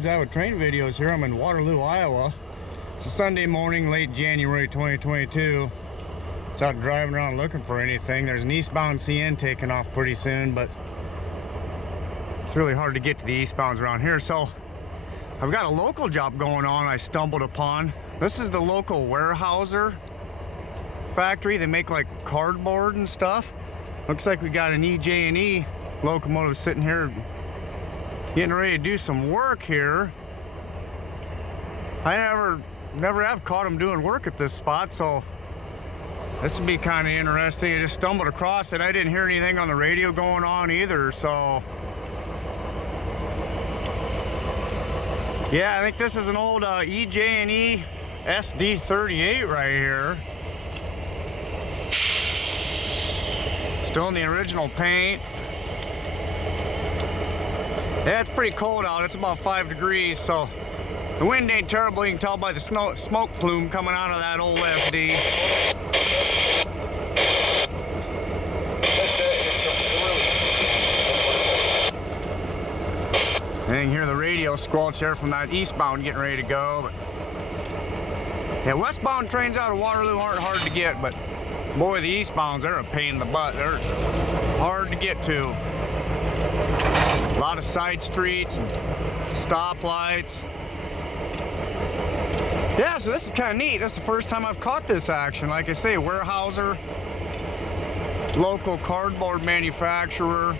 Red's Iowa Train Videos here. I'm in Waterloo, Iowa. It's a Sunday morning, late January 2022. It's out driving around looking for anything. There's an eastbound CN taking off pretty soon, but it's really hard to get to the eastbounds around here. So I've got a local job going on I stumbled upon. This is the local Weyerhaeuser factory. They make like cardboard and stuff. Looks like we got an EJ&E locomotive sitting here getting ready to do some work here. I never have caught them doing work at this spot, so this would be kind of interesting. I just stumbled across it. I didn't hear anything on the radio going on either, so yeah, I think this is an old EJ&E SD38 right here. Still in the original paint. Yeah, it's pretty cold out. It's about 5 degrees, so the wind ain't terrible. You can tell by the smoke plume coming out of that old SD. And you can hear the radio squelch there from that eastbound getting ready to go. But yeah, westbound trains out of Waterloo aren't hard to get, but boy, the eastbounds, they're a pain in the butt. They're hard to get to. A lot of side streets and stoplights. Yeah, so this is kind of neat. This is the first time I've caught this action. Like I say, Weyerhaeuser, local cardboard manufacturer.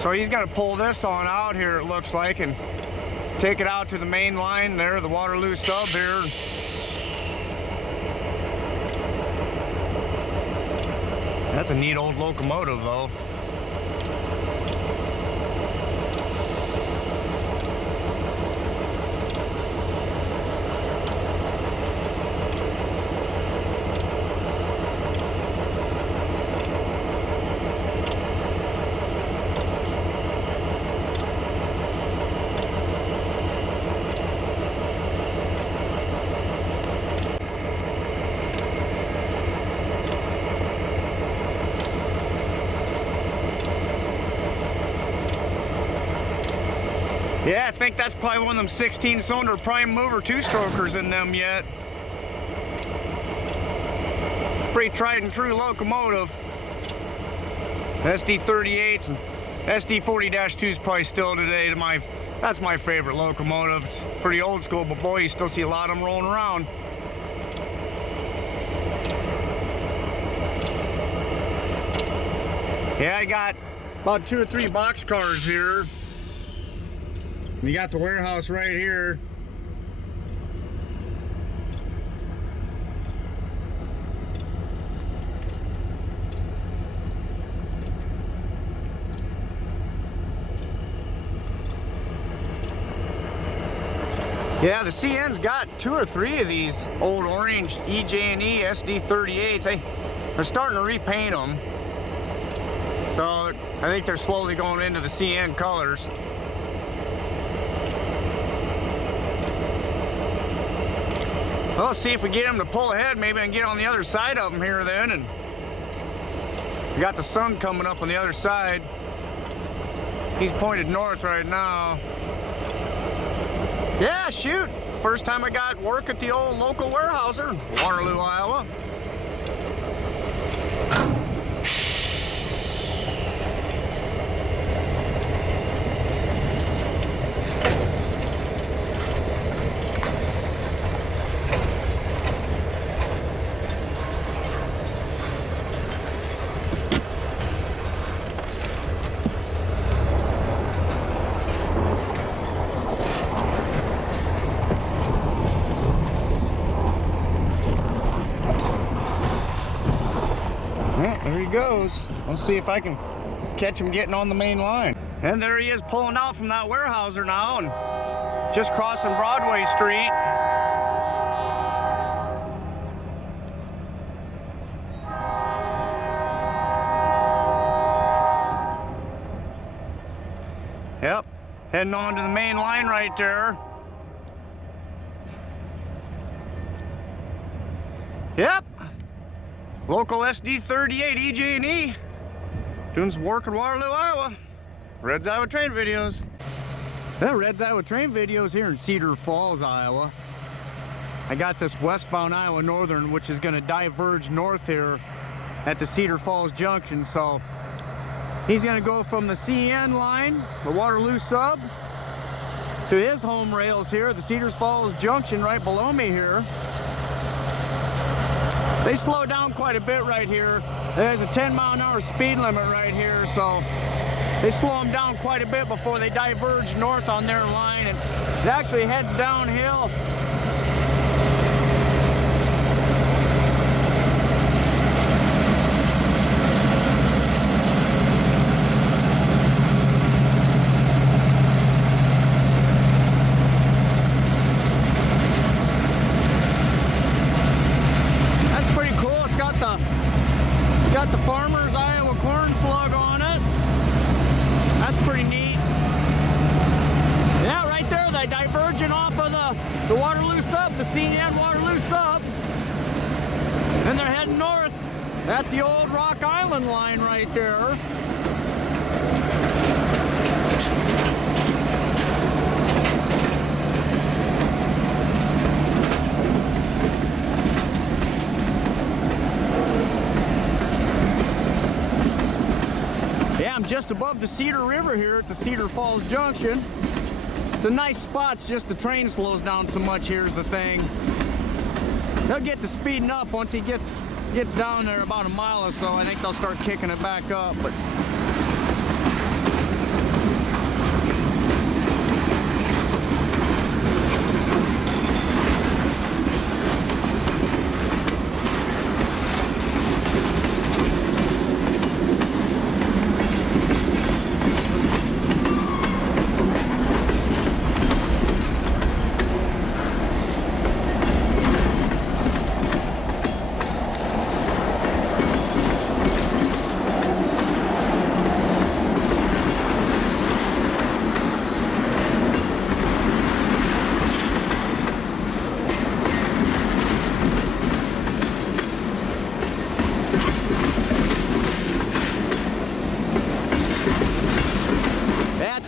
So he's gonna pull this on out here, it looks like, and take it out to the main line there, the Waterloo sub here. That's a neat old locomotive, though. Yeah, I think that's probably one of them 16-cylinder prime mover two-strokers in them yet. Pretty tried and true locomotive. SD38s and SD40-2 is probably still today that's my favorite locomotive. It's pretty old school, but boy, you still see a lot of them rolling around. Yeah, I got about 2 or 3 box cars here. You got the warehouse right here. Yeah, the CN's got 2 or 3 of these old orange EJ&E SD38s. They're starting to repaint them. So I think they're slowly going into the CN colors. Well, let's see if we get him to pull ahead. Maybe I can get on the other side of him here then. And we got the sun coming up on the other side. He's pointed north right now. Yeah, shoot. First time I got work at the old local Weyerhaeuser, Waterloo, Iowa. There he goes. Let's see if I can catch him getting on the main line. And there he is pulling out from that Weyerhaeuser now and just crossing Broadway Street. Yep, heading on to the main line right there. Yep. Local SD38 EJ&E. Doing some work in Waterloo, Iowa. Red's Iowa Train Videos. Well, Red's Iowa Train Videos here in Cedar Falls, Iowa. I got this westbound Iowa Northern, which is going to diverge north here at the Cedar Falls Junction. So he's going to go from the CN line, the Waterloo sub, to his home rails here at the Cedar Falls Junction right below me here. They slow down quite a bit right here. There's a 10-mile-an-hour speed limit right here, so they slow them down quite a bit before they diverge north on their line, and it actually heads downhill. That's pretty cool. It's got the Farmer's Iowa corn slug on it. That's pretty neat. Yeah, right there, they diverging off of the Waterloo sub, the CN Waterloo sub. And they're heading north. That's the old Rock Island line right there. Yeah, I'm just above the Cedar River here at the Cedar Falls Junction. It's a nice spot, it's just the train slows down so much. Here's the thing. They'll get to speeding up once he gets down there about a mile or so. I think they'll start kicking it back up. But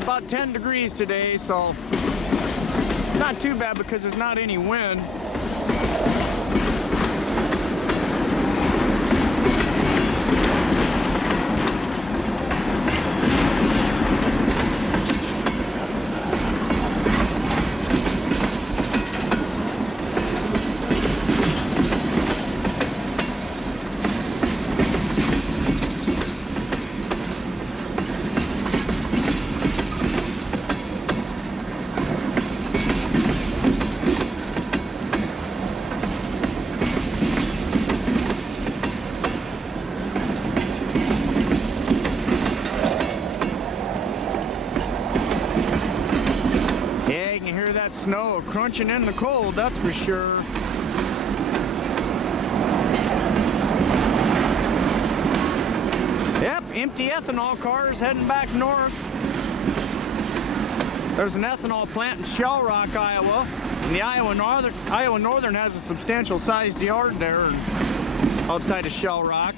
about 10 degrees today, so not too bad because there's not any wind. That snow crunching in the cold, that's for sure. Yep, empty ethanol cars heading back north. There's an ethanol plant in Shell Rock, Iowa. And the Iowa Northern has a substantial sized yard there outside of Shell Rock.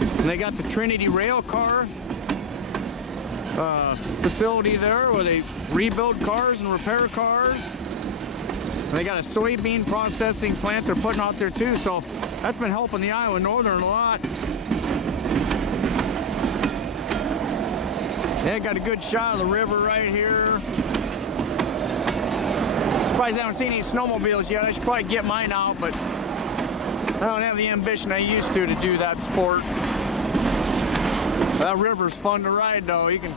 And they got the Trinity rail car facility there where they rebuild cars and repair cars. And they got a soybean processing plant they're putting out there too, so that's been helping the Iowa Northern a lot. Yeah, got a good shot of the river right here. Surprised I haven't seen any snowmobiles yet. I should probably get mine out, but I don't have the ambition I used to do that sport. That river's fun to ride though. You can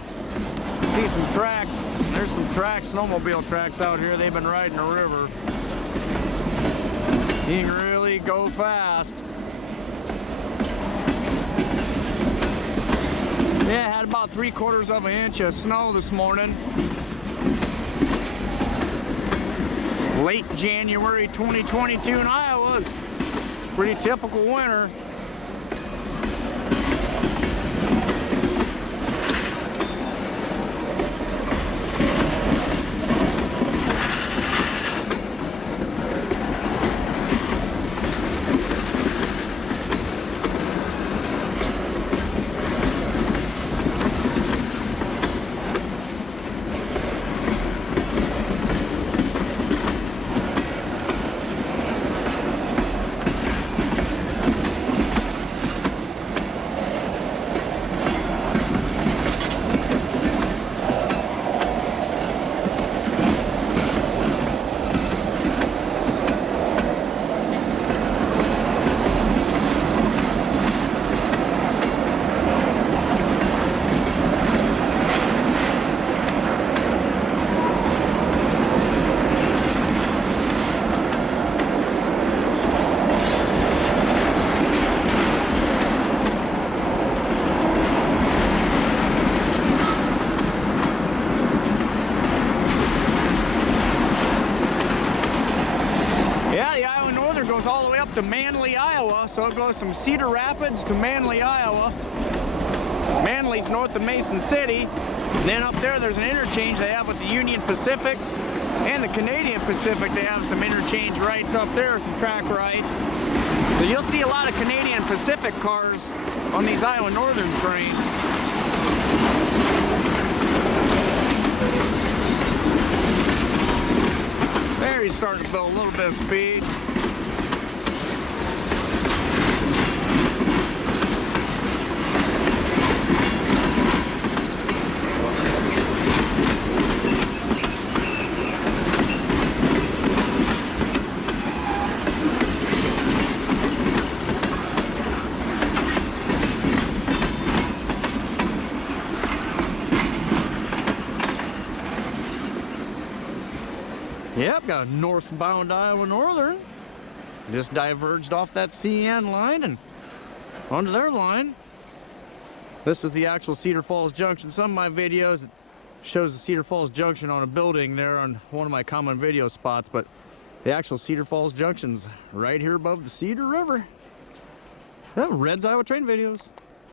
see some tracks. There's some tracks, snowmobile tracks out here. They've been riding the river. You can really go fast. Yeah, had about 3/4 of an inch of snow this morning. Late January 2022 in Iowa. Pretty typical winter. goes all the way up to Manly, Iowa. So it goes from Cedar Rapids to Manly, Iowa. Manly's north of Mason City. And then up there's an interchange they have with the Union Pacific and the Canadian Pacific. They have some interchange rights up there, some track rights. So you'll see a lot of Canadian Pacific cars on these Iowa Northern trains. There he's starting to build a little bit of speed. Yep, got a northbound Iowa Northern. Just diverged off that CN line and onto their line. This is the actual Cedar Falls Junction. Some of my videos, it shows the Cedar Falls Junction on a building there on one of my common video spots, but the actual Cedar Falls Junction's right here above the Cedar River. Oh, Red's Iowa Train Videos.